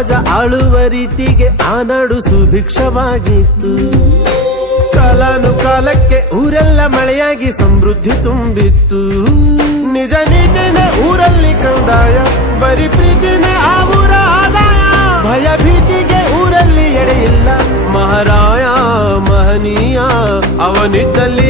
ರಾಜ ಆಳುವ ರೀತಿಗೆ ಆ ನಾಡು ಸುಭಿಕ್ಷವಾಗಿತ್ತು. ಕಾಲಾನುಕಾಲಕ್ಕೆ ಊರೆಲ್ಲ ಮಳೆಯಾಗಿ ಸಮೃದ್ಧಿ ತುಂಬಿತ್ತು. ನಿಜ ನೀತಿನೇ ಊರಲ್ಲಿ ಕಂದಾಯ, ಬರೀ ಪ್ರೀತಿನೇ ಆ ಊರ ಆದಾಯ. ಭಯ ಭೀತಿಗೆ ಊರಲ್ಲಿ ಎಡೆಯಿಲ್ಲ, ಮಹಾರಾಯ ಮಹನೀಯ ಅವನಿದ್ದಲ್ಲಿ